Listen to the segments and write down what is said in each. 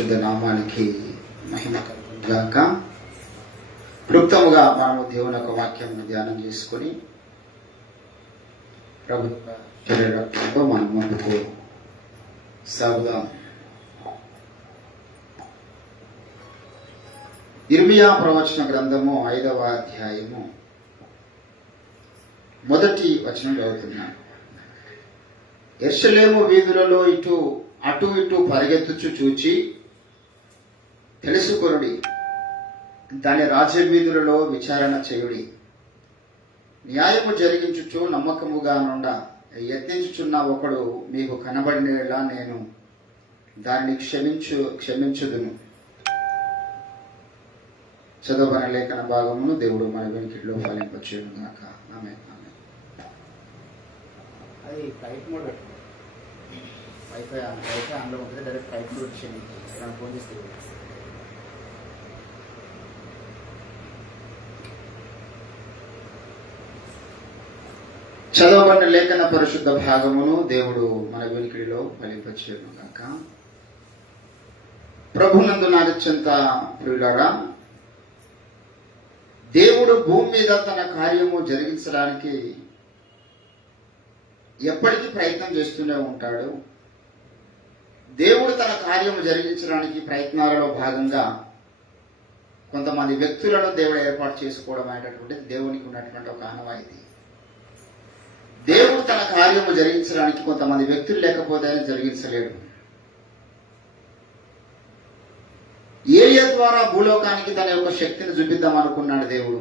పరిశుద్ధ నామానికి మహిమ కలుగును గాక. క్లుప్తముగా మనము దేవుని యొక్క వాక్యాన్ని ధ్యానం చేసుకొని ప్రభు శరీరంతో మనం ముందుకు సాగుదాం. ఇర్మియా ప్రవచన గ్రంథము 5వ అధ్యాయము 1వ వచనం చదువుతున్నాను. యెరూషలేము వీధులలో అటు ఇటు పరిగెత్తుచు చూచి తెలుసుకొనుడి, దాని రాజవీధులలో విచారణ చేయుడి. న్యాయము జరిగించుచు నమ్మకముగా నుండ యత్నించుచున్న ఒకడు మీకు కనబడినలా నేను దాన్ని క్షమించుదును. చదవబడిన లేఖన భాగమును దేవుడు మన వెనుకలో ఫలింపచేయును గాక. ఆమేన్. అది ఫ్లైట్ మోడ్ వైఫై ఆన్లో ఉంటుంది. డైరెక్ట్ ఫ్లైట్ మోడ్ క్షమించాను ఫోన్ చేస్తే చదవబడిన లేఖన పరిశుద్ధ భాగమును దేవుడు మన వెనుకడిలో ఫలింపచేయును గాక. ప్రభునందు నాగత్యంత ప్రియులారా, దేవుడు భూమి మీద తన కార్యము జరిగించడానికి ఎప్పటికీ ప్రయత్నం చేస్తూనే ఉంటాడు. దేవుడు తన కార్యము జరిగించడానికి ప్రయత్నాలలో భాగంగా కొంతమంది వ్యక్తులను దేవుడు ఏర్పాటు చేసుకోవడం అనేటటువంటిది దేవునికి ఉన్నటువంటి ఒక ఆనవాయితీ. దేవుడు తన కార్యము జరిగించడానికి కొంతమంది వ్యక్తులు లేకపోతే ఆయన జరిగించలేడు. ఏలియా ద్వారా భూలోకానికి తన యొక్క శక్తిని చూపిద్దాం అనుకున్నాడు దేవుడు.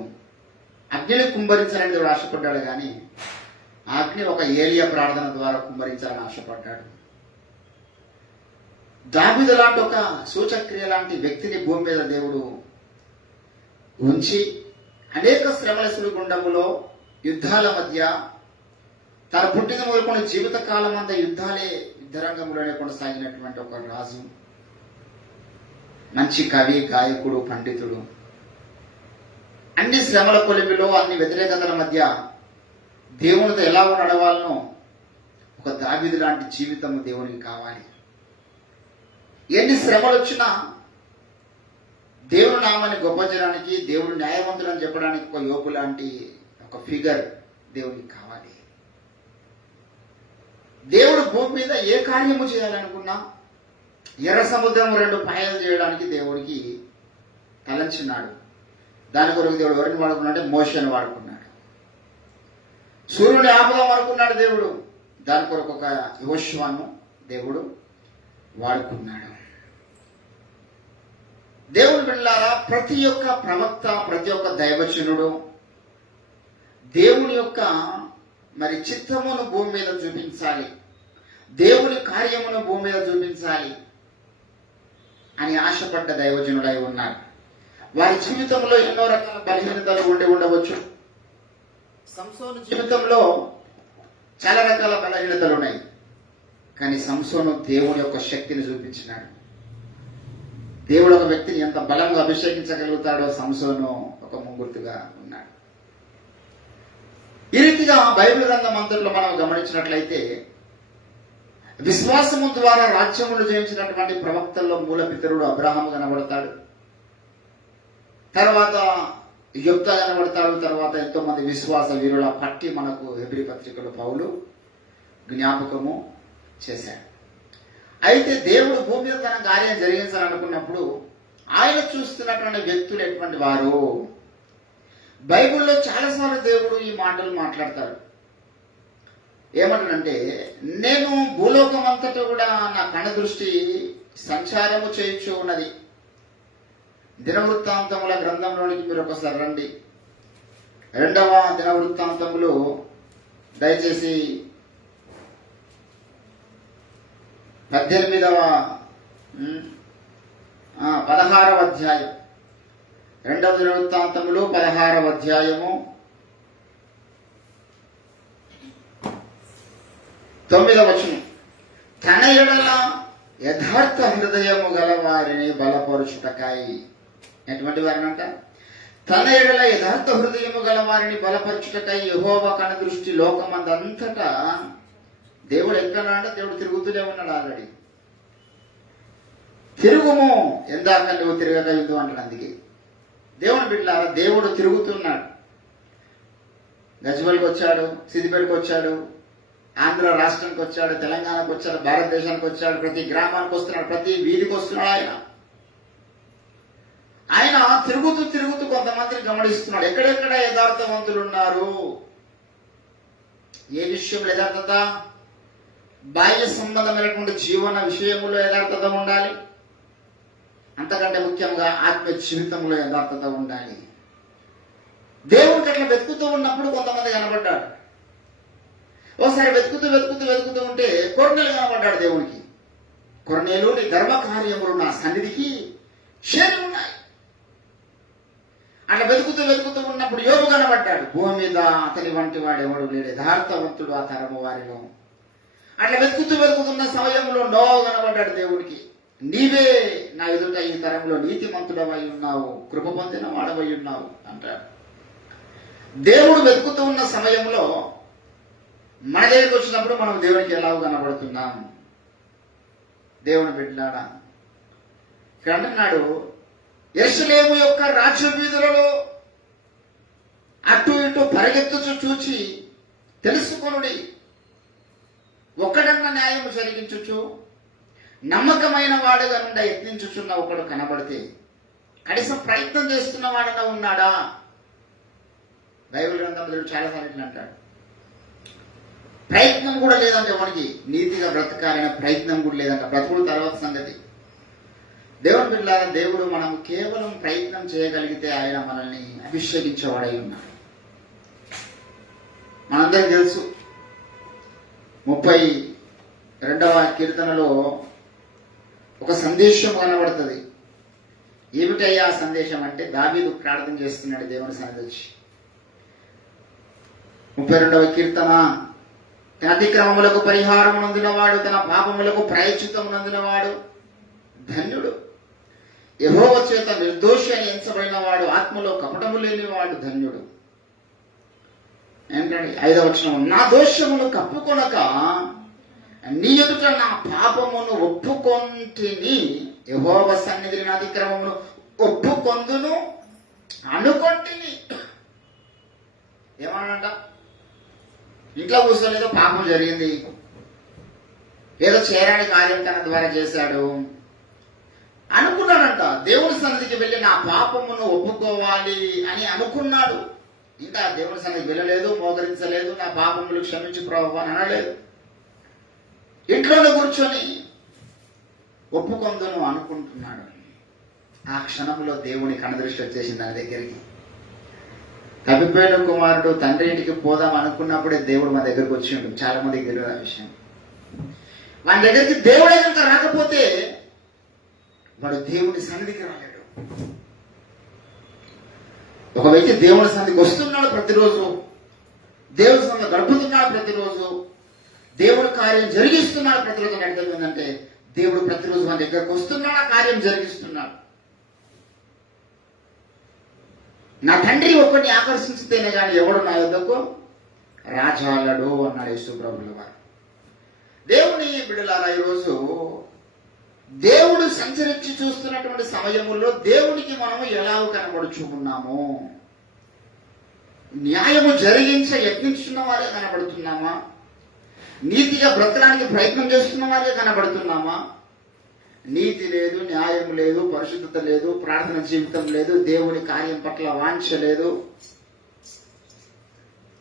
అగ్నిని కుమ్మరించాలని దేవుడు ఆశపడ్డాడు, కానీ ఆ అగ్ని ఒక ఏలియా ప్రార్థన ద్వారా కుమ్మరించాలని ఆశపడ్డాడు. దావీదు లాంటి ఒక సూచక్రియ లాంటి వ్యక్తిని భూమి మీద దేవుడు ఉంచి అనేక శ్రమల సుడిగుండములో యుద్ధాల మధ్య తన పుట్టిన మొదలుకొని జీవితకాలం అంతా యుద్ధరంగంలోనే కొనసాగినటువంటి ఒక రాజు, మంచి కవి, గాయకుడు, పండితుడు. అన్ని శ్రమల కొలిమిలో, అన్ని వ్యతిరేకతల మధ్య దేవునితో ఎలా నడవాలనో ఒక దావీదు లాంటి జీవితం దేవునికి కావాలి. ఎన్ని శ్రమలు వచ్చినా దేవుని నామాన్ని గొప్పచడానికి, దేవుడు న్యాయవంతులని చెప్పడానికి ఒక యోపు లాంటి ఒక ఫిగర్ దేవునికి కావాలి. దేవుడు భూమి మీద ఏ కార్యము చేయాలనుకున్నా ఎర్ర సముద్రం 2 పాయలు చేయడానికి దేవుడికి తలంచినాడు. దాని కొరకు దేవుడు ఎవరిని వాడుకున్నాడంటే మోషేని వాడుకున్నాడు. సూర్యుని ఆపుదాం అనుకున్నాడు దేవుడు, దాని కొరకు ఒక యెహోషువను దేవుడు వాడుకున్నాడు. దేవుని బిడ్డలారా, ప్రతి ఒక్క ప్రవక్త, ప్రతి ఒక్క దైవజనుడు దేవుని యొక్క చిత్తమును భూమి మీద చూపించాలి, దేవుని కార్యమును భూమి మీద చూపించాలి అని ఆశపడ్డ దైవజనుడై ఉన్నాడు. వారి జీవితంలో ఎన్నో రకాల బలహీనతలు ఉండవచ్చు. సంసోను జీవితంలో చాలా రకాల బలహీనతలు ఉన్నాయి, కానీ సంసోను దేవుని యొక్క శక్తిని చూపించినాడు. దేవుడు ఒక వ్యక్తిని ఎంత బలంగా అభిషేకించగలుగుతాడో సంసోను ఒక ముంగుర్తుగా ఉన్నాడు. ఈ రీతిగా బైబిల్ గ్రంథం అంతట్లో మనం గమనించినట్లయితే విశ్వాసము ద్వారా రాజ్యములు జయించినటువంటి ప్రవక్తల్లో మూలపితరుడు అబ్రహాము కనబడతాడు, తర్వాత యుక్త కనబడతాడు, తర్వాత ఎంతో మంది విశ్వాస వీరుల పట్టి మనకు హెబ్రీ పత్రికలో పౌలు జ్ఞాపకము చేశాడు. అయితే దేవుడు భూమి మీద తన కార్యం జరిగించాలనుకున్నప్పుడు ఆయన చూస్తున్నటువంటి వ్యక్తులు ఎటువంటి వారు? బైబిల్లో చాలాసార్లు దేవుడు ఈ మాటలు మాట్లాడతాడు. ఏమంటాడంటే, నేను భూలోకం అంతటా కూడా నా కనుదృష్టి సంచారము చేయించు ఉన్నది. దినవృత్తాంతముల గ్రంథంలోనికి మీరు ఒకసారి రండి. 2వ దినవృత్తాంతములు దయచేసి 16వ అధ్యాయం, 2వ దినవృత్తాంతములు 16వ అధ్యాయము 9వ వచనం. తన ఎడల యథార్థ హృదయము గల వారిని బలపరుచుటకాయి. ఎటువంటి వారినంట? తన ఎడల యథార్థ హృదయము గల వారిని బలపరుచుటకాయి యెహోవా కనుదృష్టి లోకమందంతటా. దేవుడు ఎక్కడా అంటే దేవుడు తిరుగుతూనే ఉన్నాడు ఆల్రెడీ. తిరుగుము, ఎందాక నువ్వు తిరగక యుద్ధం అంటాడు. అందుకే దేవుని బిడ్డలారా, దేవుడు తిరుగుతున్నాడు. గజ్వెల్కి వచ్చాడు, సిద్దిపేటకు వచ్చాడు, ఆంధ్ర రాష్ట్రానికి వచ్చాడు, తెలంగాణకు వచ్చాడు, భారతదేశానికి వచ్చాడు, ప్రతి గ్రామానికి వస్తున్నాడు, ప్రతి వీధికి వస్తున్నాడు. ఆయన తిరుగుతూ తిరుగుతూ కొంతమందిని గమనిస్తున్నాడు. ఎక్కడెక్కడ యథార్థవంతులు ఉన్నారు, ఏ విషయంలో యథార్థత, బాహ్య సంబంధమైనటువంటి జీవన విషయంలో యథార్థత ఉండాలి, అంతకంటే ముఖ్యంగా ఆత్మ జీవితంలో యథార్థత ఉండాలి. దేవుడికి అట్లా వెతుకుతూ ఉన్నప్పుడు కొంతమంది కనబడ్డాడు. ఒకసారి వెతుకుతూ వెతుకుతూ వెతుకుతూ ఉంటే కొర్నేలు కనబడ్డాడు దేవునికి. కొర్నేలు, నీ ధర్మ కార్యములు నా సన్నిధికి చేరి ఉన్నాయి. అట్లా వెతుకుతూ వెతుకుతూ ఉన్నప్పుడు యోబు కనబడ్డాడు. భూమి మీద అతని వంటి వాడు ఎవడు లేడు, యథార్థవంతుడు ఆ తరము వారిలో. అట్లా వెతుకుతూ వెతుకుతున్న సమయంలో నోవా కనబడ్డాడు దేవునికి. నీవే నా ఎదుట ఈ తరంలో నీతిమంతుడవై ఉన్నావు, కృప పొందిన వాడవై ఉన్నావు అంటాడు. దేవుడు వెతుకుతూ ఉన్న సమయంలో మన దగ్గరికి వచ్చినప్పుడు మనం దేవునికి ఎలా కనబడుతున్నాం? దేవుని బిడ్డలారా, ఇక్కడ అంటున్నాడు, యెరూషలేము యొక్క రాజ్య వీధులలో అటు ఇటు పరిగెత్తుచు చూచి తెలుసుకొనుడి, ఒక్కడన్న న్యాయం జరిగించుచు నమ్మకమైన వాడుగా నుండి యత్నించుచున్న ఒకడు కనబడితే కనీసం ప్రయత్నం చేస్తున్న వాడన ఉన్నాడా? బైబిల్ గ్రంథంలో చాలాసార్లు ఇట్లా అంటాడు, ప్రయత్నం కూడా లేదంటే వాడికి నీతిగా బ్రతకాలనే ప్రయత్నం కూడా లేదంట. బ్రతుకుడు తర్వాత సంగతి. దేవుని బిడ్డలారా, దేవుడు మనం కేవలం ప్రయత్నం చేయగలిగితే ఆయన మనల్ని అభిషేకించేవాడై ఉన్నాడు. మనందరికీ తెలుసు, 32వ కీర్తనలో ఒక సందేశం కనబడుతుంది. ఏమిటయ్యా ఆ సందేశం అంటే, దావీదు ప్రార్థన చేస్తున్నాడు దేవుని సన్నిధి వచ్చి. 32వ కీర్తన, తన అతిక్రమములకు పరిహారం నందినవాడు, తన పాపములకు ప్రాయశ్చిత్తం నందినవాడు ధన్యుడు. యెహోవా చేత నిర్దోషి అని ఎంచబడిన వాడు, ఆత్మలో కపటము లేనివాడు ధన్యుడు. ఏంటండి 5వ వచనం, నా దోషమును కప్పుకొనక నీ ఎదుట నా పాపమును ఒప్పుకొంటిని, యెహోవా సన్నిధిని నా అతిక్రమమును ఒప్పుకొందును అనుకొంటిని. ఏమనంట, ఇంట్లో కూర్చొని ఏదో పాపం జరిగింది, ఏదో చేరాని కార్యం తన ద్వారా చేశాడు అనుకున్నాడంట. దేవుని సన్నిధికి వెళ్ళి నా పాపమును ఒప్పుకోవాలి అని అనుకున్నాడు. ఇంకా దేవుని సన్నిధికి వెళ్ళలేదు, మోకరించలేదు, నా పాపములు క్షమించి ప్రభువా అని అనలేదు. ఇంట్లోనే కూర్చొని ఒప్పుకొందును అనుకుంటున్నాడు. ఆ క్షణంలో దేవుని కనుదృష్టి వచ్చేసింది దాని దగ్గరికి. తప్పిపోయిన కుమారుడు తండ్రి ఇంటికి పోదాం అనుకున్నప్పుడే దేవుడు మా దగ్గరకు వచ్చిండు. చాలా మందికి తెలియదు ఆ విషయం. మన దగ్గరికి దేవుడే కనుక రాకపోతే వాడు దేవుని సన్నిధికి రాలేడు. ఒక వ్యక్తి దేవుని సన్నిధికి వస్తున్నాడు ప్రతిరోజు, దేవుని సన్నిధిలో గడుపుతున్నాడు ప్రతిరోజు, దేవుడు కార్యం జరిగిస్తున్నాడు ప్రతిరోజు. అర్థం ఏంటంటే, దేవుడు ప్రతిరోజు మన దగ్గరకు వస్తున్నాడు, ఆ కార్యం జరిగిస్తున్నాడు. నా తండ్రి ఒక్కడిని ఆకర్షించితేనే కానీ ఎవడు నా యొద్దకు రాజాలడు అన్నాడు యేసు ప్రభువుల వారు. దేవుని బిడ్డలారా, ఈరోజు దేవుడు సంచరించి చూస్తున్నటువంటి సమయముల్లో దేవునికి మనము ఎలా కనబడుచుకున్నాము? న్యాయము జరిగించ యత్నించున్న వారే కనబడుతున్నామా? నీతిగా బ్రతకడానికి ప్రయత్నం చేస్తున్న వారే కనబడుతున్నామా? నీతి లేదు, న్యాయం లేదు, పరిశుద్ధత లేదు, ప్రార్థన జీవితం లేదు, దేవుని కార్యం పట్ల వాంఛ లేదు,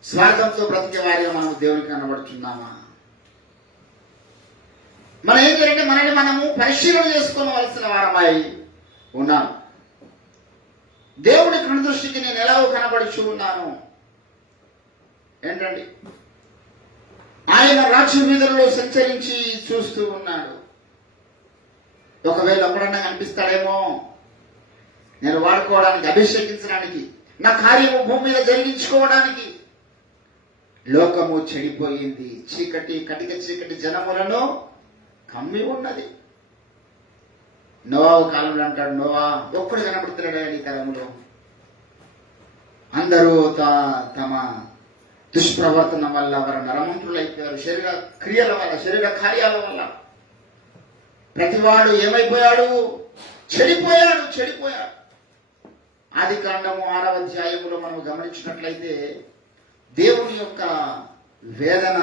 స్వార్థంతో బ్రతికే వారిగా మనం దేవునికి కనబడుతున్నామా? మనం ఏం చేయాలంటే మనల్ని మనము పరిశీలన చేసుకోవలసిన వారమై ఉన్నాం. దేవుని కనుదృష్టికి నేను ఎలా కనబడుచు ఉన్నాను? ఏంటండి, ఆయన రాజ్య వీధులలో సంచరించి చూస్తూ ఉన్నాడు. ఒకవేళ ఎప్పుడన్నా కనిపిస్తాడేమో నేను వాడుకోవడానికి, అభిషేకించడానికి, నా కార్యము భూమి మీద జరిగించుకోవడానికి. లోకము చెడిపోయింది, చీకటి, కటిక చీకటి జనములను కమ్మి ఉన్నది. నోవా కాలంలో అంటాడు, నోవా ఒక్కడు కనబడుతున్నాడు ఈ కాలంలో. అందరూ తమ దుష్ప్రవర్తన వల్ల వారు నరమంతులు అయిపోయారు. శరీర క్రియల వల్ల, శరీర కార్యాల వల్ల ప్రతివాడు ఏమైపోయాడు? చెడిపోయాడు. ఆది కాండము 6వ అధ్యాయములో మనం గమనించినట్లయితే దేవుని యొక్క వేదన,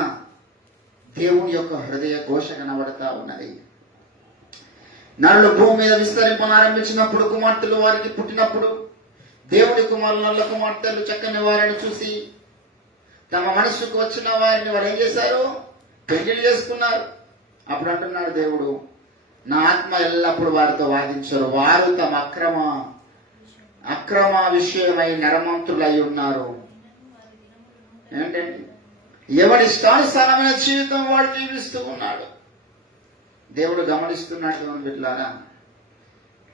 దేవుని యొక్క హృదయ ఘోష కనబడతా ఉన్నది. నరులు భూమి మీద విస్తరింపనారంభించినప్పుడు, కుమార్తెలు వారికి పుట్టినప్పుడు, దేవుని కుమారులు నల్ల కుమార్తెలు చక్కని వారిని చూసి తమ మనస్సుకు వచ్చిన వారిని వాళ్ళు ఏం చేశారు? పెళ్లి చేసుకున్నారు. అప్పుడు అంటున్నాడు దేవుడు, నా ఆత్మ ఎల్లప్పుడూ వారితో వాదించరు, వారు తమ అక్రమ విషయమై నరమంతులై ఉన్నారు. ఏంటండి? ఎవరి ఇష్టానుసారమైన జీవితం వాడు జీవిస్తూ ఉన్నాడు. దేవుడు గమనిస్తున్నట్టు బిడ్డలారా,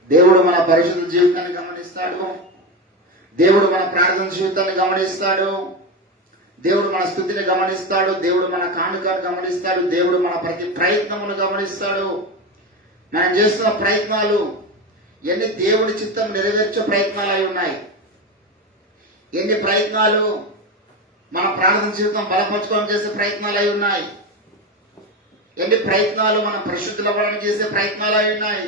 దేవుడు మన పరిశుద్ధ జీవితాన్ని గమనిస్తాడు. దేవుడు మన ప్రార్థన జీవితాన్ని గమనిస్తాడు. దేవుడు మన స్థుతిని గమనిస్తాడు. దేవుడు మన కానుకను గమనిస్తాడు. దేవుడు మన ప్రతి ప్రయత్నమును గమనిస్తాడు. మనం చేస్తున్న ప్రయత్నాలు ఎన్ని దేవుడి చిత్తం నెరవేర్చే ప్రయత్నాలు అయి ఉన్నాయి, ఎన్ని ప్రయత్నాలు మన ప్రార్థన జీవితం బలపరచుకోవడం చేసే ప్రయత్నాలు అయి ఉన్నాయి, ఎన్ని ప్రయత్నాలు మనం పరిశుద్ధులవ్వడానికి చేసే ప్రయత్నాలు అయి ఉన్నాయి,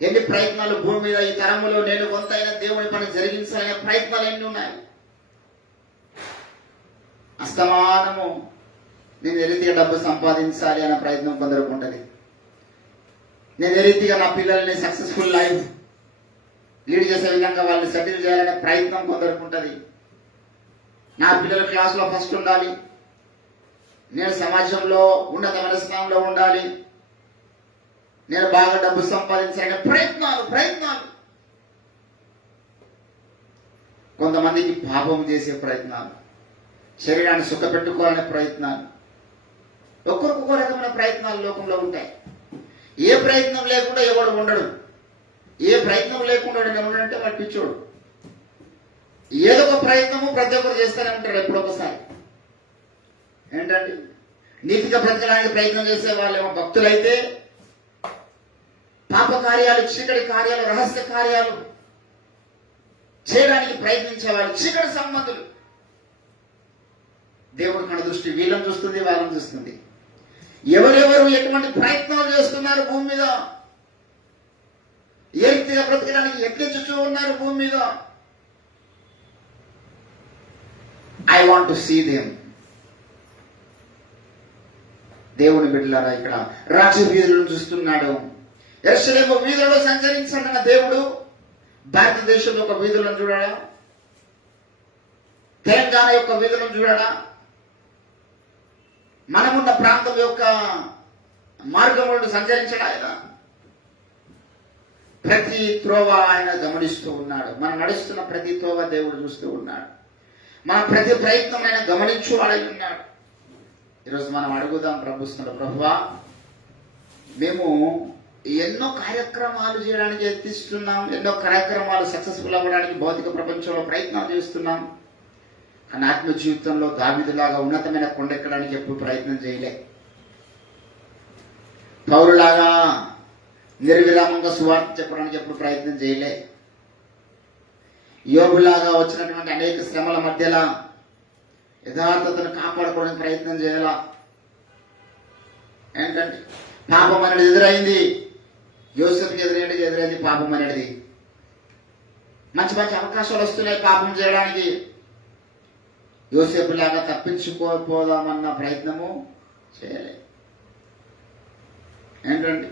ఎన్ని ప్రయత్నాలు భూమి మీద ఈ తరములో నేను కొంతైనా దేవుని పని జరిగించాలనే ప్రయత్నాలు ఎన్ని ఉన్నాయి. అస్తమానము నేను ఏ రీతిగా డబ్బు సంపాదించాలి అనే ప్రయత్నం కొందరికి ఉంటుంది. నేను ఏ రీతిగా నా పిల్లల్ని సక్సెస్ఫుల్ లైఫ్ లీడ్ చేసే విధంగా వాళ్ళని సెటిల్ చేయాలనే ప్రయత్నం కొందరికి ఉంటుంది. నా పిల్లల క్లాసులో ఫస్ట్ ఉండాలి, నేను సమాజంలో ఉన్నతమైన స్థానంలో ఉండాలి, నేను బాగా డబ్బు సంపాదించాలనే ప్రయత్నాలు. కొంతమందికి పాపం చేసే ప్రయత్నాలు, శరీరాన్ని సుఖపెట్టుకోవాలనే ప్రయత్నాలు, ఒక్కొక్క రకమైన ప్రయత్నాలు లోకంలో ఉంటాయి. ఏ ప్రయత్నం లేకుండా ఎవడు ఉండడు. ఏ ప్రయత్నం లేకుండా ఉండడంటే వాడు పిచ్చోడు. ఏదో ఒక ప్రయత్నము ప్రతి ఒక్కరు చేస్తూనే ఉంటాడు ఎప్పుడొకసారి. ఏంటండి? నీతిగా బ్రతకడానికి ప్రయత్నం చేసే వాళ్ళేమో భక్తులైతే, పాప కార్యాలు, చీకటి కార్యాలు, రహస్య కార్యాలు చేయడానికి ప్రయత్నించేవాళ్ళు చీకటి సంబంధులు. దేవుడు మన దృష్టి వీళ్ళని చూస్తుంది, వాళ్ళని చూస్తుంది. ఎవరెవరు ఎటువంటి ప్రయత్నాలు చేస్తున్నారు భూమి మీద, ఏ రీతిగా బ్రతకడానికి యత్నించుతూ ఉన్నారు భూమి మీద. I want to see them. దేవుని బిడ్డలారా, ఇక్కడ రాజ్య వీధులను చూస్తున్నాడు. యెరూషలేము వీధులలో సంచరించాడన్న దేవుడు భారతదేశంలో ఒక వీధులను చూడాడా? తెలంగాణ యొక్క వీధులను చూడాడా? మనమున్న ప్రాంతం యొక్క మార్గములను సంచరించడా? ఆయన ప్రతి త్రోవ ఆయన గమనిస్తూ ఉన్నాడు. మనం నడుస్తున్న ప్రతి త్రోవ దేవుడు చూస్తూ ఉన్నాడు. మన ప్రతి ప్రయత్నం ఆయన గమనించువాడై ఉన్నాడు. ఈరోజు మనం అడుగుదాం ప్రభుత్వంలో, ప్రభువా, మేము ఎన్నో కార్యక్రమాలు చేయడానికి యత్నిస్తున్నాం, ఎన్నో కార్యక్రమాలు సక్సెస్ఫుల్ అవ్వడానికి భౌతిక ప్రపంచంలో ప్రయత్నాలు చేస్తున్నాం, కానీ ఆత్మ జీవితంలో దావీదులాగా ఉన్నతమైన కొండెక్కడానికి ఎప్పుడు ప్రయత్నం చేయలే. పౌరులాగా నిర్విరామంగా సువార్త చెప్పడానికి ఎప్పుడు ప్రయత్నం చేయలే. యోబులాగా వచ్చినటువంటి అనేక శ్రమల మధ్యలో యథార్థతను కాపాడుకోవడానికి ప్రయత్నం చేయాలా. ఏంటంటే పాపం అనేది ఎదురైంది, యోసేపుకి ఎదురైంది పాపం అనేది. మంచి అవకాశాలు వస్తున్నాయి పాపం చేయడానికి. యోసేపులాగా తప్పించుకోపోదామన్న ప్రయత్నము చేయలే. ఏంటండి?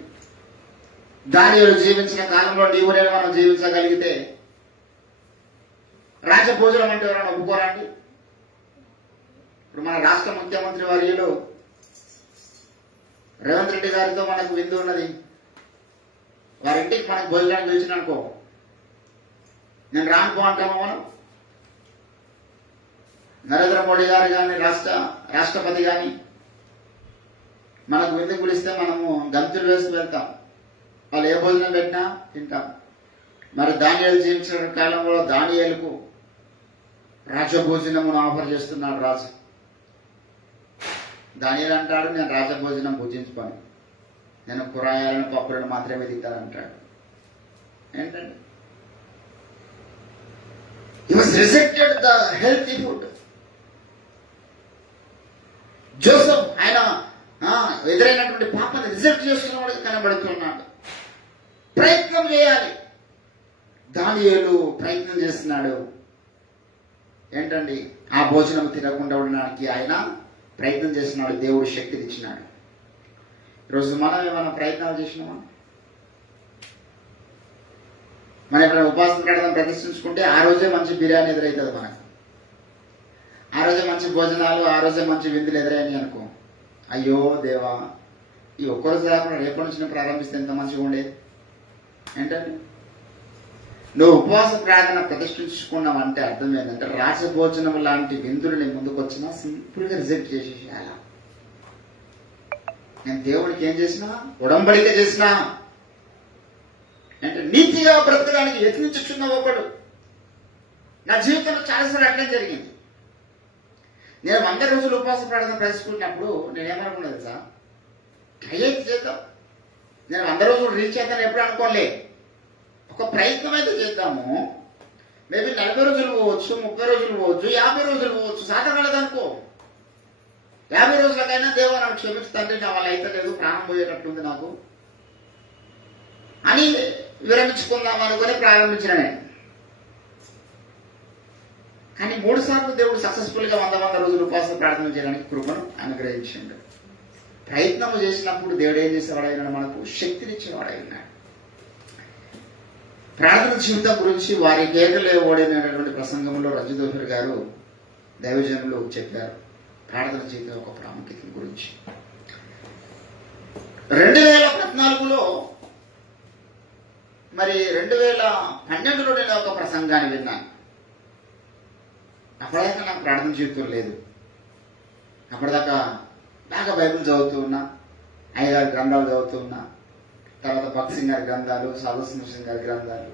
దానియేలు జీవించిన కాలంలో నీవు నేను మనం జీవించగలిగితే రాజభోజనం అంటే ఎవరైనా ఒప్పుకోరండి? ఇప్పుడు మన రాష్ట్ర ముఖ్యమంత్రి వర్యులు రేవంత్ రెడ్డి గారితో మనకు విందు ఉన్నది. వారింటికి మనకు భోజనానికి పిలిచిన అనుకో, నేను రానుకో అంటామా? మనం నరేంద్ర మోడీ గారు కానీ రాష్ట్రపతి కానీ మనకు విందు పిలిస్తే మనము గంతులు వేసి వెళ్తాం. వాళ్ళు ఏ భోజనం పెట్టినా తింటాం. మరి దానియేలు జీవించిన కాలంలో దానియేలుకు రాజభోజనమును ఆఫర్ చేస్తున్నాడు రాజు. దానియేలు అంటాడు, నేను రాజభోజనం భుజించుకోను, నేను కూరగాయలను పప్పులను మాత్రమే తింటానంటాడు. ఏంటండి? He was rejected the healthy food. Joseph ఆయన ఎదురైనటువంటి పాపాన్ని రిజెక్ట్ చేస్తున్నవాడిగా కనబడుతున్నాడు. ప్రయత్నం చేయాలి. దానియేలు ప్రయత్నం చేస్తున్నాడు. ఏంటండి, ఆ భోజనం తినకుండా ఉండడానికి ఆయన ప్రయత్నం చేస్తున్నాడు. దేవుడు శక్తిని ఇచ్చినాడు. ఈరోజు మనం ఏమైనా ప్రయత్నాలు చేసినామా? మనం ఎప్పుడైనా ఉపవాసం ప్రార్థన ప్రదర్శించుకుంటే ఆ రోజే మంచి బిర్యానీ ఎదురవుతుంది మనకు, ఆ రోజే మంచి భోజనాలు, ఆ రోజే మంచి విందులు ఎదురయ్యాయి అనుకో, అయ్యో దేవా, ఈ ఒక్కరోజు కాకుండా రేపటి నుంచి ప్రారంభిస్తే ఎంత మంచిగా ఉండేది. ఏంటండి, నువ్వు ఉపవాస ప్రార్థన ప్రతిష్ఠించుకున్నావు అంటే అర్థం ఏంటంటే రాజభోజనం లాంటి విందులు నీ ముందుకు వచ్చినా సింపుల్గా రిజెక్ట్ చేసేసేయాల. నేను దేవుడికి ఏం చేసినా, ఉడంబడిక చేసినా అంటే నీతిగా బ్రతకడానికి యత్నించుచున్న ఒకడు. నా జీవితంలో చాలాసార్లు అట్లే జరిగింది. నేను 100 రోజులు ఉపవాస ప్రార్థన ప్రవేశించినప్పుడు నేనేమనుకున్నది సార్, ట్రై అయితే చేద్దాం. నేను 100 రోజులు రీచ్ అవుతాను ఎప్పుడు అనుకోలే. ఒక ప్రయత్నం అయితే చేద్దాము. మేబీ 40 రోజులు పోవచ్చు, 30 రోజులు పోవచ్చు, 50 రోజులు పోవచ్చు. సాధనలేదనుకో, 50 రోజులకైనా దేవుడు నాకు క్షమిస్తుంటే నా వాళ్ళు అయితే లేదు, ప్రాణం పోయేటట్లుంది నాకు అని విరమించుకుందాం అనుకుని ప్రారంభించిన నేను. కానీ 3 సార్లు దేవుడు సక్సెస్ఫుల్గా 100 రోజులు ఉపవాస ప్రార్థన చేయడానికి కృపను అనుగ్రహించాడు. ప్రయత్నం చేసినప్పుడు దేవుడు ఏం చేసేవాడైనా మనకు శక్తినిచ్చేవాడై ఉన్నాడు. ప్రార్థన జీవితం గురించి వారి కేకలే ఓడినటువంటి ప్రసంగంలో రజదోహర్ గారు దైవజనులు చెప్పారు ప్రార్థన జీవితం యొక్క ప్రాముఖ్యత గురించి. 2014లో మరి 2012లో నేను ఒక ప్రసంగాన్ని విన్నాను. అప్పటిదాకా నాకు ప్రార్థన జీవితం లేదు. అప్పటిదాకా బాగా బైబిల్ చదువుతూ ఉన్నా, 5-6 గ్రంథాలు చదువుతూ ఉన్నా. తర్వాత భక్త్ సింగ్ గారి గ్రంథాలు, సాధు సింగ్ గారి గ్రంథాలు,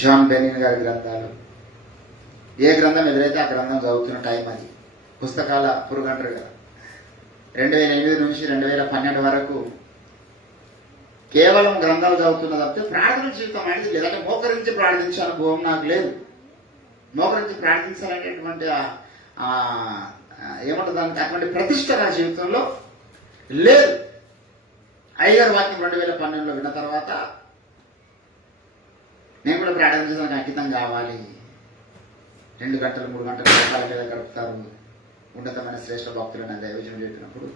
జాన్ బెనిన్ గారి గ్రంథాలు, ఏ గ్రంథం ఎదురైతే ఆ గ్రంథం చదువుతున్న టైం అది. పుస్తకాల పురుగంటారు కదా. 2008 నుంచి 2012 వరకు కేవలం గ్రంథాలు చదువుతున్న తప్పితే ప్రార్థన జీవితం అనేది లేదంటే మోకరించి ప్రార్థించే అనుభవం నాకు లేదు. మోకరించి ప్రార్థించాలనేటువంటి ఏమంటుంది దానికి అటువంటి ప్రతిష్ట నా జీవితంలో లేదు. అయ్యగారు వాక్యం 2012లో విన్న తర్వాత నేను కూడా ప్రార్థన చేయడానికి అంకితం కావాలి. 2 గంటలు 3 గంటలు మోకాల మీద గడుపుతారు ఉన్నతమైన శ్రేష్ఠ భక్తులు నా దైవజనం చెప్పినప్పుడు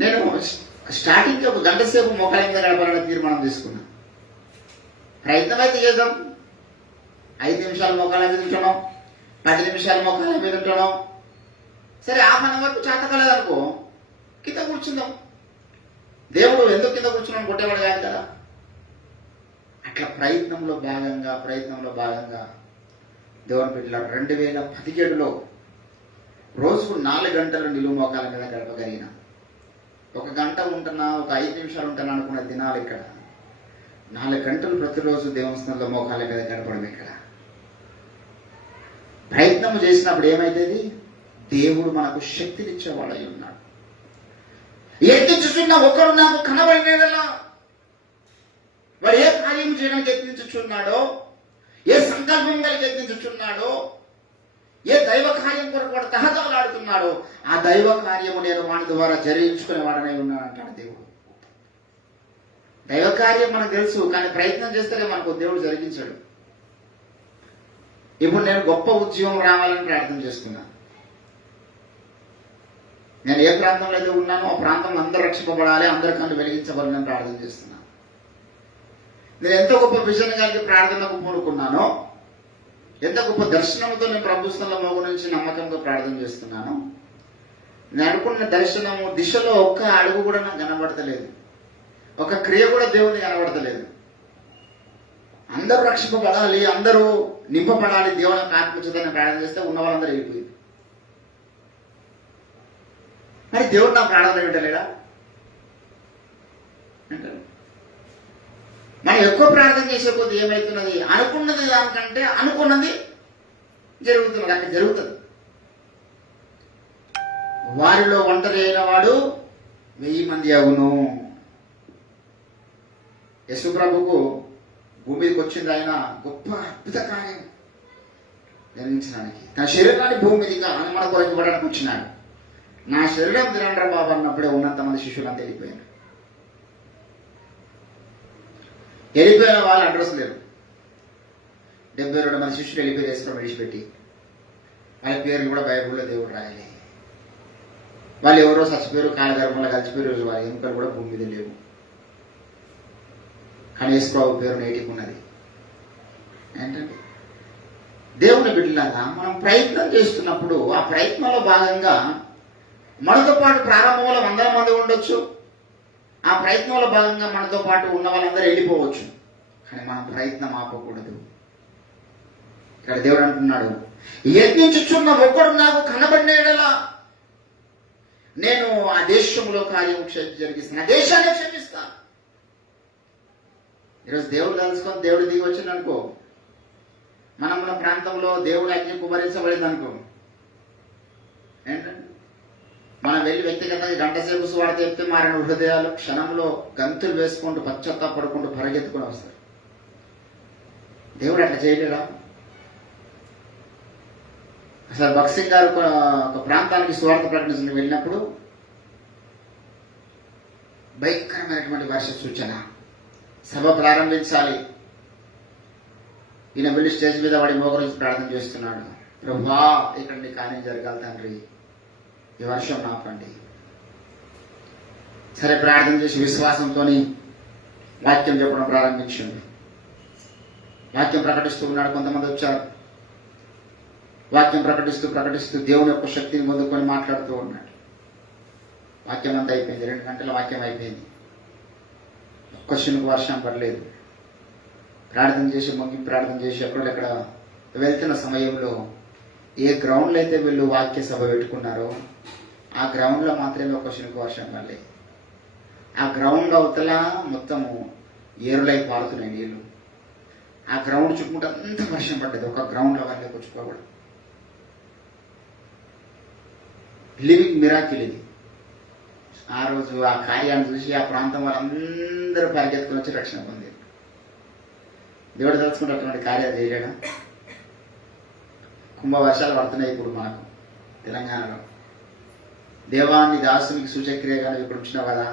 నేను స్టార్టింగ్ ఒక గంట సేపు మోకాల మీద గడపాలని తీర్మానం తీసుకున్నాను. ప్రయత్నం అయితే చేద్దాం. 5 నిమిషాలు మోకాల మీద ఉంటున్నాం, 10 నిమిషాలు మోకాల మీద ఉంటున్నాం. సరే, హాఫ్ అన్ అవర్ చేత కలదనుకో, కింద కూర్చుందాం. దేవుడు ఎందుకు కింద కూర్చున్నాం కొట్టేవాడు కాదు కదా. అట్లా ప్రయత్నంలో భాగంగా దేవుని బిడ్డలారా 2017లో రోజుకు 4 గంటలు నిలువు మోకాల మీద గడపగలిగిన. 1 గంట ఉంటున్నా, ఒక 5 నిమిషాలు ఉంటున్నా అనుకున్న దినాలు ఇక్కడ. 4 గంటలు ప్రతిరోజు దేవుని స్థలంలో మోకాల మీద గడపడం ఇక్కడ. ప్రయత్నం చేసినప్పుడు ఏమైతుంది, దేవుడు మనకు శక్తినిచ్చేవాడై ఉన్నాడు. యత్నించుచున్న ఒకడు నాకు కనబడినలా, వాడు ఏ కార్యం చేయడానికి యత్నించుచున్నాడో, ఏ సంకల్పం కలిగి యత్నించుచున్నాడో, ఏ దైవ కార్యం కొరకు వాడు తహతలాడుతున్నాడో ఆ దైవ కార్యము నేను వాడి ద్వారా జరిగించుకునే వాడనై ఉన్నాడు అంటాడు దేవుడు. దైవ కార్యం మనకు తెలుసు, కానీ ప్రయత్నం చేస్తేనే మనకు దేవుడు జరిగించాడు. ఇప్పుడు నేను గొప్ప ఉద్యోగం రావాలని ప్రార్థన చేస్తున్నాను. నేను ఏ ప్రాంతంలో అయితే ఉన్నానో ఆ ప్రాంతంలో అందరూ రక్షింపబడాలి, అందరి కళ్ళు వెలిగించబడాలని ప్రార్థన చేస్తున్నాను. నేను ఎంత గొప్ప విజన్ కలిగి ప్రార్థనకు పూనుకున్నానో, ఎంత గొప్ప దర్శనంతో నేను ప్రభుత్వంలో మోగు నుంచి నమ్మకంతో ప్రార్థన చేస్తున్నాను. నేను అనుకున్న దర్శనము దిశలో ఒక్క అడుగు కూడా నాకు కనబడతలేదు, ఒక క్రియ కూడా దేవుని కనబడతలేదు. అందరూ రక్షింపబడాలి, అందరూ నింపబడాలి, దేవుని ఆత్మచేతని ప్రార్థన చేస్తే ఉన్న వాళ్ళందరూ వెళ్ళిపోయింది. మరి దేవుడు నా ప్రార్థన వింటలేడా అంటారు. మనం ఎక్కువ ప్రార్థన చేసే కొద్ది ఏమవుతున్నది, అనుకున్నది దానికంటే అనుకున్నది జరుగుతున్నది. అంటే జరుగుతుంది. వారిలో ఒంటరి అయిన వాడు 1000 మంది అగును. యేసు ప్రభుకు భూమికి వచ్చింది ఆయన గొప్ప అద్భుత కార్యం నిర్మించడానికి. తన శరీరాన్ని భూమి మీదగా మన కొరకు ఇవ్వడానికి వచ్చినాడు. నా శరీరం తినండ్రా బాబు అన్నప్పుడే ఉన్నంత మంది శిష్యులంతా వెళ్ళిపోయారు. వెళ్ళిపోయిన వాళ్ళు అడ్రస్ లేరు. 72 మంది శిష్యులు వెళ్ళిపోయి వేసుకోవడం విడిచిపెట్టి వాళ్ళ పేర్లు కూడా బైబిల్లో దేవుడు రాయలే. వాళ్ళు ఎవరో చచ్చిపోయారు, కాలగర్భంలో కలిసిపోయారు, వాళ్ళ ఎముకలు కూడా భూమి మీద లేవు. కానీ యేసుప్రభు పేరు నేటికి ఉన్నది. ఏంటంటే దేవుని బిడ్డలాగా మనం ప్రయత్నం చేస్తున్నప్పుడు ఆ ప్రయత్నంలో భాగంగా మనతో పాటు ప్రారంభంలో 100 మంది ఉండొచ్చు. ఆ ప్రయత్నంలో భాగంగా మనతో పాటు ఉన్న వాళ్ళందరూ వెళ్ళిపోవచ్చు. కానీ మనం ప్రయత్నం ఆపకూడదు. ఇక్కడ దేవుడు అంటున్నాడు, యత్నించుచున్న ఒక్కడు నాకు కనబడినేలా నేను ఆ దేశంలో కార్యం జరిగిస్తాను, ఆ దేశాన్ని క్షమిస్తాను. ఈరోజు దేవుడు కలుసుకొని దేవుడు దిగి వచ్చింది అనుకో, మనం మన ప్రాంతంలో దేవుడు అగ్ని కుమరించబడింది అనుకో, ఏంటంటే మనం వెళ్ళి వ్యక్తిగతంగా గంట సేపు సువార్త చెప్తే మారిన హృదయాలు క్షణంలో గంతులు వేసుకుంటూ పశ్చాత్తాపడుకుంటూ పరిగెత్తుకుని వస్తారు. దేవుడు అట్లా చేయలేడా? అసలు భగత్ సింగ్ గారు ఒక ప్రాంతానికి సువార్త ప్రకటించడానికి వెళ్ళినప్పుడు భయంకరమైనటువంటి వర్ష సూచన, సభ ప్రారంభించాలి. ఈయన వెళ్ళి స్టేజ్ మీద వాడి మోకరించి ప్రార్థన చేస్తున్నాడు, ప్రభువా ఇక్కడ నీ కార్యం జరగాలి తండ్రి, ఈ వర్షం నాపండి. సరే ప్రార్థన చేసి విశ్వాసంతో వాక్యం చెప్పడం ప్రారంభించింది. వాక్యం ప్రకటిస్తూ ఉన్నాడు. కొంతమంది వచ్చారు. వాక్యం ప్రకటిస్తూ దేవుని యొక్క శక్తిని పొందుకొని మాట్లాడుతూ ఉన్నాడు. వాక్యం అంతా అయిపోయింది. 2 గంటల వాక్యం అయిపోయింది. ఒక్క చినుకు వర్షం పడలేదు. ప్రార్థన చేసి ఎక్కడెక్కడ వెళ్తున్న సమయంలో ఏ గ్రౌండ్లో అయితే వీళ్ళు వాక్య సభ పెట్టుకున్నారో ఆ గ్రౌండ్లో మాత్రమే ఒక చినుకు వర్షం పడలేదు. ఆ గ్రౌండ్ అవతల మొత్తము ఏరులై పారుతున్నాయి నీళ్లు. ఆ గ్రౌండ్ చుట్టుకుంటే అంత వర్షం పడ్డది. ఒక గ్రౌండ్లో వాళ్ళే కూర్చుకోకూడదు. లివింగ్ మిరాకిల్ ఇది. ఆ రోజు ఆ కార్యాన్ని చూసి ఆ ప్రాంతం వాళ్ళందరూ పరిగెత్తుకుని వచ్చి రక్షణ పొందారు. దేవుడు తలుచుకున్నటువంటి కార్యాలు చేయలేడా? కుంభవర్షాలు పడుతున్నాయి ఇప్పుడు మనకు తెలంగాణలో. దేవాన్ని దాసునికి సూచక్రియగా ఇప్పుడు వచ్చినావు కదా,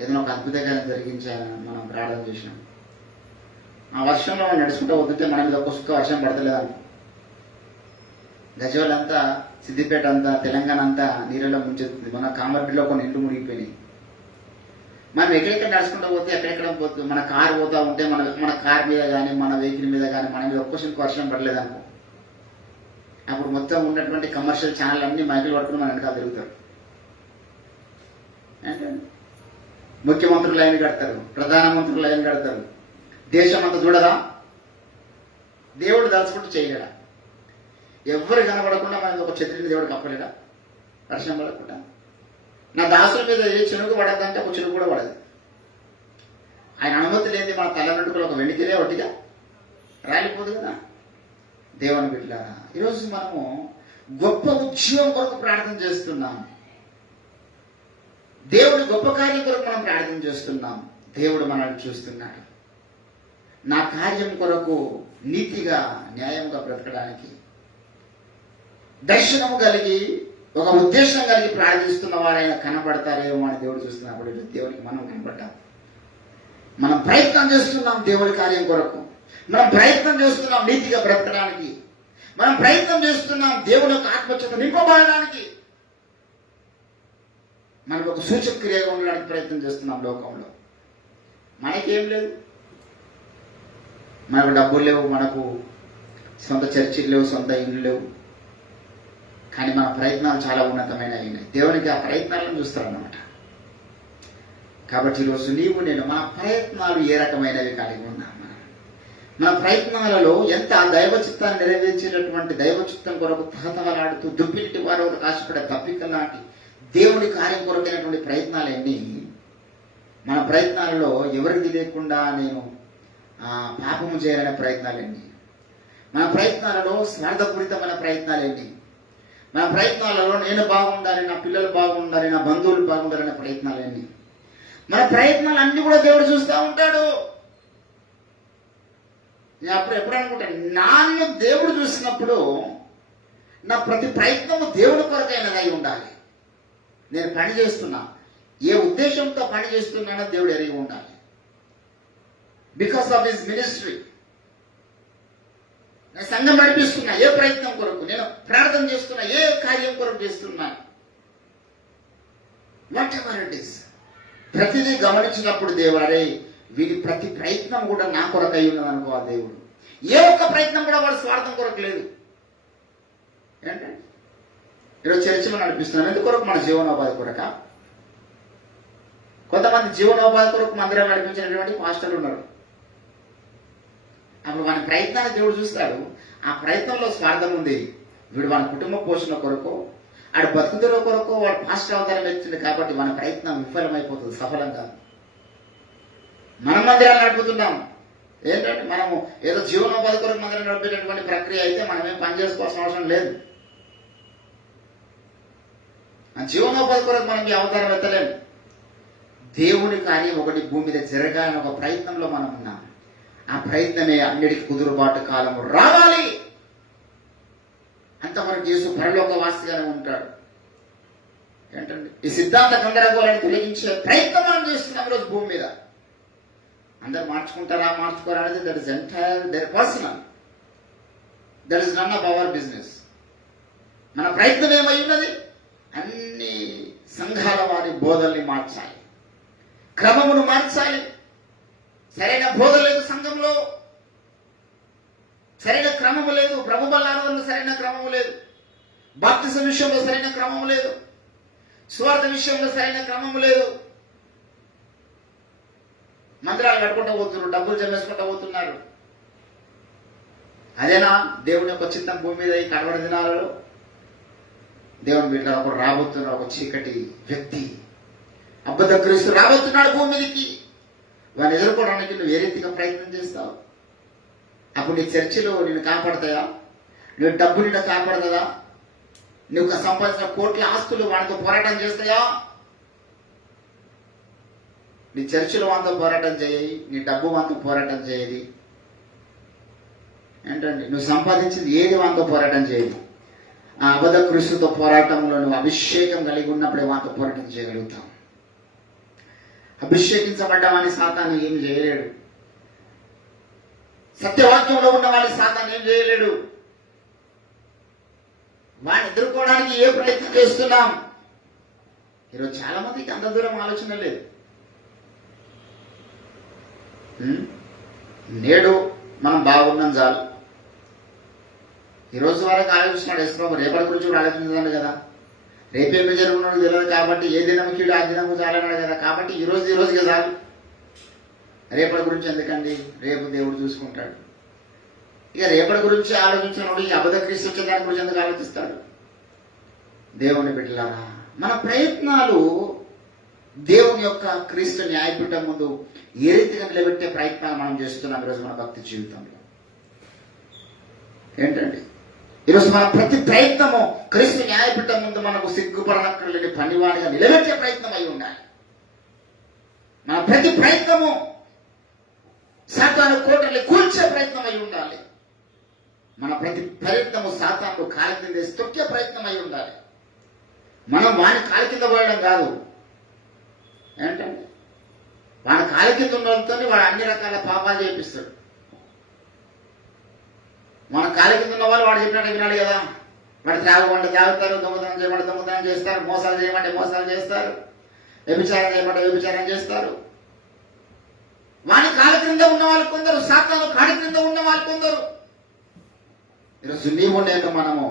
ఏదైనా ఒక అద్భుతంగా జరిగించాలని మనం ప్రార్థన చేసినాం. ఆ వర్షంలో మనం నడుచుకుంటూ వద్దుతే మన మీద ఒక్క సుక్క వర్షం పడతలేదనుకో, గజవల్ అంతా, సిద్దిపేట అంతా, తెలంగాణ అంతా నీళ్ళలో ముంచెత్తుంది. మన కామారెడ్డిలో కొన్ని ఇండ్లు మునిగిపోయినాయి. మనం ఎక్కడెక్కడ నడుచుకుంటూ పోతే ఎక్కడెక్కడ పోతుంది, మన కారు పోతా ఉంటే మన కార్ మీద కానీ మన వెహికల్ మీద కానీ మన మీద ఒక్క సుక్క వర్షం పడలేదనుకో, అప్పుడు మొత్తం ఉన్నటువంటి కమర్షియల్ ఛానల్ అన్ని మైకులు పట్టుకుని మన వెనకాల తిరుగుతారు. అంటే ముఖ్యమంత్రులు లైన్ కడతారు, ప్రధానమంత్రులు లైన్ కడతారు. దేశం అంతా చూడదా? దేవుడు తలుచుకుంటూ చేయలేడా? ఎవరు కనబడకుండా మనకి ఒక ఛత్రిని దేవుడు కప్పలేడా? వర్షం పడకుండా. నా దాసుల మీద ఏ చినుకు పడద్దంటే ఒక చినుకు కూడా పడదు. ఆయన అనుమతి లేని మన తల వెంట్రుకలు ఒక వెండికిలే ఒకటిగా రాలిపోదు కదా. దేవుని బిడ్డలారా, ఈరోజు మనము గొప్ప ఉద్యోగం కొరకు ప్రార్థన చేస్తున్నాం. దేవుడి గొప్ప కార్యం కొరకు మనం ప్రార్థన చేస్తున్నాం. దేవుడు మనల్ని చూస్తున్నాడు. నా కార్యం కొరకు నీతిగా న్యాయంగా బ్రతకడానికి దర్శనము కలిగి ఒక ఉద్దేశం కలిగి ప్రార్థిస్తున్న వారైనా కనపడతారేమో అని దేవుడు చూస్తున్నప్పుడు దేవుడికి మనం కనపడ్డాం. మనం ప్రయత్నం చేస్తున్నాం దేవుడి కార్యం కొరకు. మనం ప్రయత్నం చేస్తున్నాం నీతిగా బ్రతకడానికి. మనం ప్రయత్నం చేస్తున్నాం దేవుని యొక్క ఆత్మచేత నింపబడడానికి. మనం ఒక సూచక్రియగా ఉండడానికి ప్రయత్నం చేస్తున్నాం లోకంలో. మనకేం లేదు, మనకు డబ్బులు లేవు, మనకు సొంత చర్చిలు లేవు, సొంత ఇండ్లు లేవు. కానీ మన ప్రయత్నాలు చాలా ఉన్నతమైనవి. దేవునికి ఆ ప్రయత్నాలను చూస్తారన్నమాట. కాబట్టి ఈరోజు నేను మన ప్రయత్నాలు ఏ రకమైనవి కలిగి ఉన్నాం. మన ప్రయత్నాలలో ఎంత దైవ చిత్తాన్ని నెరవేర్చేటటువంటి దైవ చిత్తం కొరకు తహతహలాడుతూ దుప్పిటి వారు ఆశపడే తప్పిక లాంటి దేవుడి కార్యం కొరకైనటువంటి ప్రయత్నాలన్నీ మన ప్రయత్నాలలో ఎవరికి లేకుండా నేను పాపము చేయాలనే ప్రయత్నాలేంటి, మన ప్రయత్నాలలో స్వార్థపూరితమైన ప్రయత్నాలేంటి, మన ప్రయత్నాలలో నేను బాగుండాలి, నా పిల్లలు బాగుండాలి, నా బంధువులు బాగుండాలనే ప్రయత్నాలేంటి, మన ప్రయత్నాలు అన్ని కూడా దేవుడు చూస్తూ ఉంటాడు. నేను ఎప్పుడు అనుకుంటాను, నాన్ను దేవుడు చూసినప్పుడు నా ప్రతి ప్రయత్నము దేవుడి కొరకైనదై ఉండాలి. నేను పని చేస్తున్నా, ఏ ఉద్దేశంతో పని చేస్తున్నానో దేవుడు ఎరిగి ఉండాలి. Because of his ministry. నేను సంఘం నడిపిస్తున్నా ఏ ప్రయత్నం కొరకు, నేను ప్రార్థన చేస్తున్నా ఏ కార్యం కొరకు చేస్తున్నా, వాట్ ఎవర్ ఇట్ ఈస్, ప్రతిదీ గమనించినప్పుడు దేవుడు అరే వీడి ప్రతి ప్రయత్నం కూడా నా కొరకు అయి ఉన్నది అనుకోవాలి. దేవుడు ఏ ఒక్క ప్రయత్నం కూడా వాడు స్వార్థం కొరకు లేదు. ఏంటంటే ఈరోజు చర్చలో నడిపిస్తున్నాను ఎందుకొరకు? మన జీవనోపాధి కొరక. కొంతమంది జీవనోపాధి కొరకు మందిరం నడిపించినటువంటి మాస్టర్లు ఉన్నారు. అప్పుడు వాని ప్రయత్నాన్ని దేవుడు చూస్తాడు. ఆ ప్రయత్నంలో స్వార్థం ఉంది. వీడు వాని కుటుంబ పోషణ కొరకు, ఆడు బతుకుతున్న కొరకు వాడు పాస్టర్ అవతారం ఎత్తుంది కాబట్టి మన ప్రయత్నం విఫలమైపోతుంది, సఫలంగా. మనం మందిరాలు నడుపుతున్నాం ఏంటంటే మనము ఏదో జీవనోపాధి కొరకు మందిరం నడిపేటటువంటి ప్రక్రియ అయితే మనమేం పని చేసుకోవాల్సిన అవసరం లేదు. ఆ జీవనోపాధి కొరకు మనం ఈ అవతారం ఎత్తలేము. దేవుని కార్యం ఒకటి భూమి మీద జరగాలని ఒక ప్రయత్నంలో మనం ఉన్నాం. ఆ ప్రయత్నమే అన్నిటికీ కుదురుబాటు కాలము రావాలి. అంతవరకు యేసు పరలోక వాసిగానే ఉంటాడు. ఏంటండి ఈ సిద్ధాంత గందరగోళాన్ని తొలగించే ప్రయత్నం మనం చేస్తున్నాం ఈరోజు భూమి మీద. అందరు మార్చుకుంటారా మార్చుకోరా అనేది that is entire their personal. That is none of our business. మన ప్రయత్నం ఏమై ఉన్నది? అన్ని సంఘాల వారి బోధల్ని మార్చాలి, క్రమమును మార్చాలి. సరైన బోధ లేదు సంఘంలో, సరైన క్రమము లేదు. ప్రభు బల్లారంలో సరైన క్రమము లేదు. బాప్తిజం విషయంలో సరైన క్రమము లేదు. స్వార్థ విషయంలో సరైన క్రమము లేదు. మందిరాలు కట్టుకుంటూ పోతున్నారు, డబ్బులు జమేసుకుంటూ పోతున్నారు. అదేనా దేవుని యొక్క చిత్తం భూమి మీద ఈ కడవరి దినాలలో? దేవుని బిడ్డ ఒకడు రాబోతున్న ఒక చీకటి వ్యక్తి, అబద్ధ క్రీస్తు రాబోతున్నాడు భూమి మీదకి. వాడిని ఎదుర్కోవడానికి నువ్వు ఏ రీతిగా ప్రయత్నం చేస్తావు? అప్పుడు నీ చర్చిలో నిన్ను కాపాడతాయా? నీ డబ్బు నిన్ను కాపాడుతుందా? నువ్వు సంపాదించిన కోట్ల ఆస్తులు వాడితో పోరాటం చేస్తాయా? నీ చర్చిలో వాంతో పోరాటం చేయి, నీ డబ్బు వాంతో పోరాటం చేయది. ఏంటండి నువ్వు సంపాదించింది ఏది వాంతో పోరాటం చేయదు. ఆ అబద్ధ క్రీస్తుతో పోరాటంలో నువ్వు అభిషేకం కలిగి ఉన్నప్పుడే వాంతో పోరాటం చేయగలుగుతావు. అభిషేకించబడ్డ వాని సాతాను ఏం చేయలేడు. సత్యవాక్యంలో ఉన్న వాని సాతాను ఏం చేయలేడు. వాడిని ఎదుర్కోవడానికి ఏ ప్రయత్నం చేస్తున్నాం? ఈరోజు చాలా మందికి అంత దూరం ఆలోచన లేదు. నేడు మనం బాగున్నాం చాలు. ఈరోజు వరకు ఆలోచిస్తున్నాడు యేసుప్రభు, రేపటి గురించి కూడా ఆలోచించాలి కదా. రేపేమి జరుగుతున్నాడు తెలియదు కాబట్టి ఏ దినము కీడు ఆ దినము చాలన్నాడు కదా. కాబట్టి ఈ రోజుగా చాలు. రేపటి గురించి ఎందుకండి? రేపు దేవుడు చూసుకుంటాడు. ఇక రేపటి గురించి ఆలోచించినప్పుడు ఈ అబద్ధ క్రీస్తు వచ్చే దాని గురించి ఎందుకు ఆలోచిస్తాడు? దేవుని బిడ్డలారా, మన ప్రయత్నాలు దేవుని యొక్క క్రీస్తు న్యాయపీఠం ముందు ఏ రీతిగా నిలబెట్టే ప్రయత్నాలు మనం చేస్తున్నాం ఈరోజు మన భక్తి జీవితంలో. ఏంటండి ఈరోజు మన ప్రతి ప్రయత్నము క్రీస్తు న్యాయపీఠం ముందు మనకు సిగ్గుపడనక్కర్లేని పనివాడిగా నిలబెట్టే ప్రయత్నం అయి ఉండాలి. మన ప్రతి ప్రయత్నము సాతాను కోటల్ని కూల్చే ప్రయత్నం అయి ఉండాలి. మన ప్రతి ప్రయత్నము సాతాను కాలి కింద తొక్కే ప్రయత్నం అయి ఉండాలి. మనం వాని కాలి కింద పోయడం కాదు. ఏంటంటే వాడి కాలి కింద ఉండడంతో వాడు అన్ని రకాల పాపాలు చేపిస్తాడు. మన కాలి కింద ఉన్న వాళ్ళు వాడు చెప్పినట్టు వినాలి కదా. వాడు త్రాగమంటే త్రాగుతారు, దొంగతనం చేయమంటే దొంగతనం చేస్తారు, మోసాలు చేయమంటే మోసాలు చేస్తారు, వ్యభిచారం చేయమంటే వ్యభిచారం చేస్తారు. వాని కాలి క్రింద ఉన్న వాళ్ళు కొందరు, సాతాను కాడి క్రింద ఉన్న వాళ్ళు కొందరు. ఈరోజు నీవు నేను మనము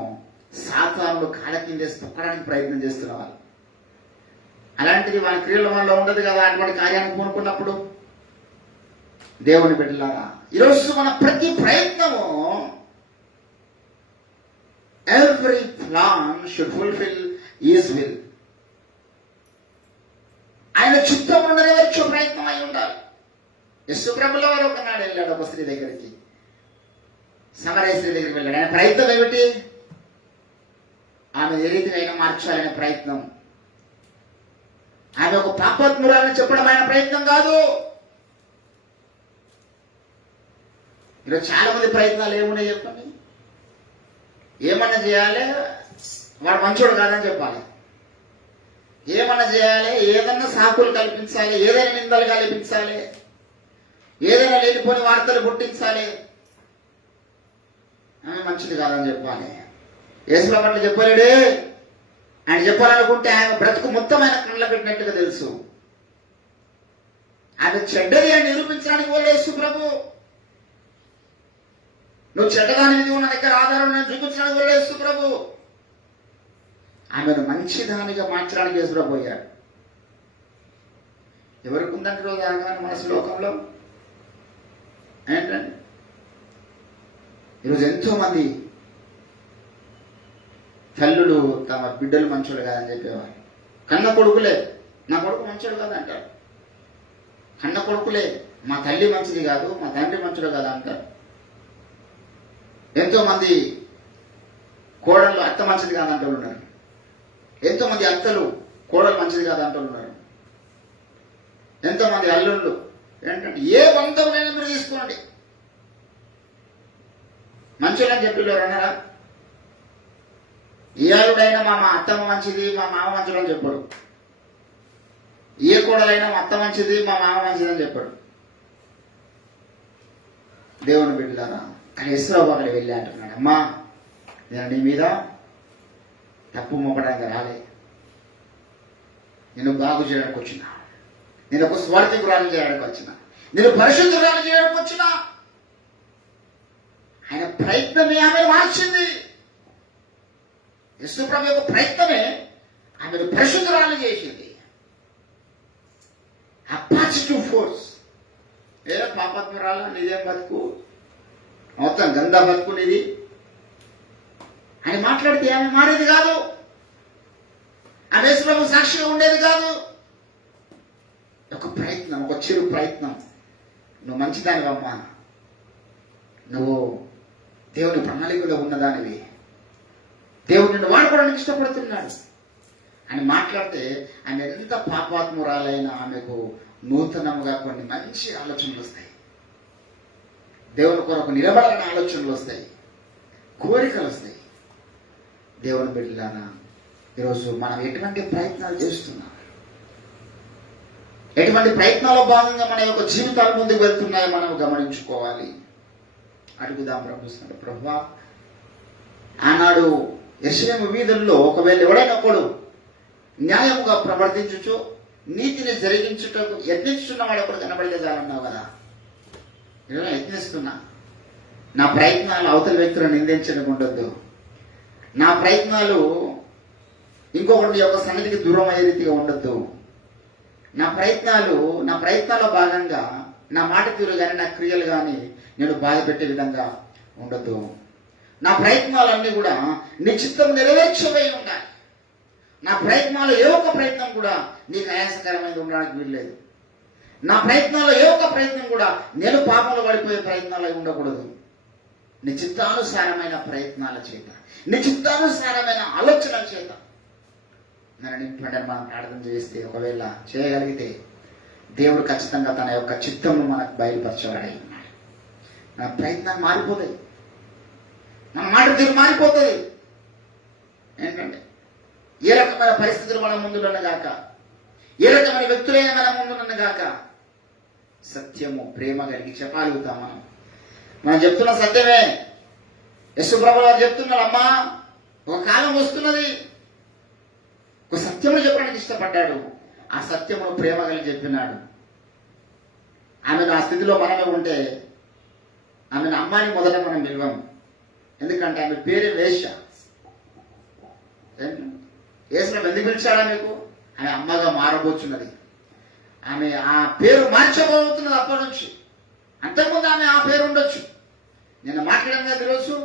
సాతాను కాళ్ళ కింద తొక్కడానికి ప్రయత్నం చేస్తున్న వాళ్ళు. అలాంటిది వాని క్రియల మనలో ఉండదు కదా. అటువంటి కార్యాన్ని పూనుకున్నప్పుడు దేవుని బిడ్డలారా, ఈరోజు మన ప్రతి ప్రయత్నము every plan should fulfil his will. ఆయన చిత్తం నెరవేర్చే ప్రయత్నం అయి ఉండాలి. యేసుప్రభుల వారు ఒకనాడు వెళ్ళాడు ఒక స్త్రీ దగ్గరికి, సమరయ స్త్రీ దగ్గరికి వెళ్ళాడు. ఆయన ప్రయత్నం ఏమిటి? ఆమె ఏ రీతిగా అయినా మార్చాలనే ప్రయత్నం. ఆమె ఒక పాపాత్మురాలని చెప్పడం ఆయన ప్రయత్నం కాదు. ఈరోజు చాలా మంది ప్రయత్నాలు ఏమున్నాయి చెప్పండి? ఏమన్నా చేయాలి, వాడు మంచోడు కాదని చెప్పాలి. ఏమన్నా చేయాలి, ఏదన్నా సాకులు కల్పించాలి, ఏదైనా నిందలు కల్పించాలి, ఏదైనా లేనిపోని వార్తలు పుట్టించాలి, మంచిది కాదని చెప్పాలి. యేసుప్రభు అట్లా చెప్పలేడే. ఆయన చెప్పాలనుకుంటే ఆయన బ్రతుకు మొత్తం ఆయన కళ్ళ పెట్టినట్టుగా తెలుసు. ఆయన చెడ్డది అని నిరూపించడానికి పోలే యేసుప్రభు. నువ్వు చెడ్డదానికి ఉన్న దగ్గర ఆధారం నేను చూపించడానికి పోలే యేసుప్రభు. ఆమెను మంచిదానిగా మార్చడానికి యేసుప్రభు పోయాడు. ఎవరికి ఉందంటే రోజు అనగానే మనసు లోకంలో ఏంటండి? ఈరోజు ఎంతో మంది తల్లులు తమ బిడ్డలు మంచోడు కాదని చెప్పేవారు. కన్న కొడుకులే నా కొడుకు మంచోడు కాదు అంటారు. కన్న కొడుకులే మా తల్లి మంచిది కాదు, మా తండ్రి మంచోడు కాదు అంటారు. ఎంతో మంది కోడళ్ళు అత్త మంచిది కాదంటూ ఉన్నారు. ఎంతో మంది అత్తలు కోడలు మంచిది కాదంటూ ఉన్నారు. ఎంతో మంది అల్లుళ్ళు ఏంటంటే ఏ బంధువులైనా మీరు తీసుకోండి మంచోళ్ళని చెప్పి అన్నారా? ఏ అల్లుడైనా మా అత్తమ్మ మంచిది, మా మామ మంచిది అని చెప్పాడు. ఏ కోడలైనా మా అత్త మంచిది, మా మామ మంచిది అని చెప్పాడు. దేవుని బిడ్డలారా, కానీ ఇస్రాయేలు అక్కడ వెళ్ళి అంటున్నాడు, అమ్మా నేను నీ మీద తప్పు మోపడానికి రాలే, నేను బాగు చేయడానికి వచ్చిన, నేను ఒక స్వార్థికురాలు చేయడానికి వచ్చిన, నేను పరిశుద్ధురాలు చేయడానికి వచ్చిన. ఆయన ప్రయత్నమే ఆమె మార్చింది. యేసుప్రభు యొక్క ప్రయత్నమే ఆమెను పరిశుద్ధురాలు చేసింది. ఆ పాజిటివ్ ఫోర్స్. ఏ పాపాత్మరాల నీదేం బతుకు, మొత్తం గంధ బతుకు నీది అని మాట్లాడితే ఆమె మారేది కాదు. ఆమె యేసుప్రభు సాక్షిగా ఉండేది కాదు. ఒక ప్రయత్నం, ఒక చిరు ప్రయత్నం. నువ్వు మంచిదానివమ్మా, నువ్వు దేవుని ప్రణాళికలో ఉన్నదానివి, దేవుడు నిన్ను వాడుకోవడానికి ఇష్టపడుతున్నాడు అని మాట్లాడితే ఆమె ఎంత పాపాత్మురాలైనా ఆమెకు నూతనంగా కొన్ని మంచి ఆలోచనలు వస్తాయి. దేవుని కొరకు నిలబడాలని ఆలోచనలు వస్తాయి, కోరికలు వస్తాయి. దేవుని బిడ్డలారా, ఈరోజు మనం ఎటువంటి ప్రయత్నాలు చేస్తున్నాం, ఎటువంటి ప్రయత్నాల్లో భాగంగా మన యొక్క జీవితాలు ముందుకు వెళ్తున్నాయో మనం గమనించుకోవాలి. అడుగుదాం ప్రభుత్వం. ప్రభువా, ఆనాడు యెరూషలేము వీధుల్లో ఒకవేళ ఎవడైనా ఒకడు న్యాయముగా ప్రవర్తించుచు నీతిని జరిగించుటకు యత్నించుతున్న వాడు ఒకడు కనబడితే చాలన్నావు కదా. నేను యత్నిస్తున్నా. నా ప్రయత్నాలు అవతల వ్యక్తులను నిందించడానికి ఉండొద్దు. నా ప్రయత్నాలు ఇంకొకటి యొక్క సన్నిధికి దూరం అయ్యే రీతిగా ఉండొద్దు. నా ప్రయత్నాల్లో భాగంగా నా మాట తీరు కానీ నా క్రియలు కానీ నేను బాధ పెట్టే విధంగా ఉండొద్దు. నా ప్రయత్నాలన్నీ కూడా నీ చిత్తం నెరవేర్చవై ఉండాలి. నా ప్రయత్నాలు ఏ ఒక్క ప్రయత్నం కూడా నీకు ఆయాసకరమైనది ఉండడానికి వీల్లేదు. నా ప్రయత్నాల్లో ఏ ఒక్క ప్రయత్నం కూడా నేను పాపంలో పడిపోయే ప్రయత్నాలు ఉండకూడదు. నీ చిత్తానుసారమైన ప్రయత్నాల చేత, నీ చిత్తానుసారమైన ఆలోచనల చేత నన్ను నింపండి మనం ప్రార్థన చేస్తే, ఒకవేళ చేయగలిగితే దేవుడు ఖచ్చితంగా తన యొక్క చిత్తము మనకు బయలుపరచబడి ఉన్నాడు. మన ప్రయత్నాలు మారిపోతాయి, మన మాట తీరు మారిపోతుంది. ఏంటంటే ఏ రకమైన పరిస్థితులు మన ముందున్నగాక, ఏ రకమైన వ్యక్తులైనా మన ముందున్నగాక సత్యము ప్రేమ కలిగి చెప్పగలుగుతాం. మనం చెప్తున్న సత్యమే. యేసుప్రభు వారు చెప్తున్నాడు, అమ్మా ఒక కాలం వస్తున్నది, ఒక సత్యమును చెప్పడానికి ఇష్టపడ్డాడు. ఆ సత్యమును ప్రేమ కలిగి చెప్పినాడు. ఆమెను ఆ స్థితిలో మనమే ఉంటే ఆమెను అమ్మాని మొదట మనం పిలవం. ఎందుకంటే ఆమె పేరే వేశ్య. యేసుప్రభు ఎందుకు పిలిచాడా మీకు? ఆమె అమ్మగా మారబోతున్నది. ఆమె ఆ పేరు మార్చబోతున్నది అప్పటి నుంచి. అంతకుముందు ఆమె ఆ పేరు ఉండొచ్చు. నేను మాట్లాడాను కదా ఈరోజు,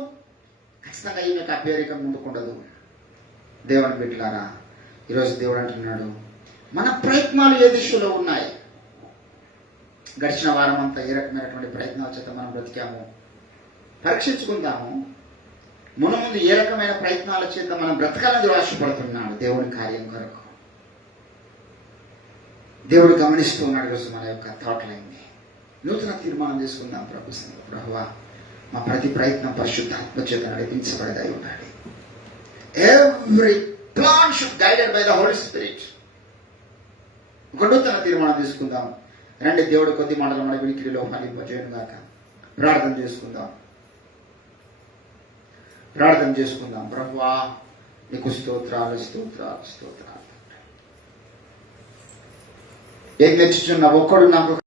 ఖచ్చితంగా ఈమెకు ఆ పేరు ఇక ముందుకుండదు. దేవుని బిడ్డలారా, ఈరోజు దేవుడు అంటున్నాడు, మన ప్రయత్నాలు ఏ దిశలో ఉన్నాయి? గడిచిన వారం అంతా ఏ రకమైనటువంటి ప్రయత్నాల చేత మనం బ్రతికాము పరీక్షించుకుందాము. ముందు ఏ రకమైన ప్రయత్నాల చేత మనం బ్రతకాలని ఆశపడుతున్నాడు దేవుని కార్యం కొరకు. దేవుడు గమనిస్తూ ఉన్నాడు. ఈరోజు మన యొక్క థాట్ లైన్ని నూతన తీర్మానం చేసుకుందాం. ప్రభువా, మా ప్రతి ప్రయత్నం పరిశుద్ధాత్మ చేత నడిపించబడదై ఉండాలి. Every plan should guided by the holy spirit. ఒక నూతన తీర్మానం తీసుకుందాం. రండి, దేవుడు కొద్ది మాటలు మన వినికిడిలో ఫలింపజేయను గాక. ప్రార్థన చేసుకుందాం. ప్రభువా, నీకు స్తోత్రాలు స్తోత్రాలు స్తోత్రాలు. ఏం మెచ్చుచున్న ఒక్కడు నాకు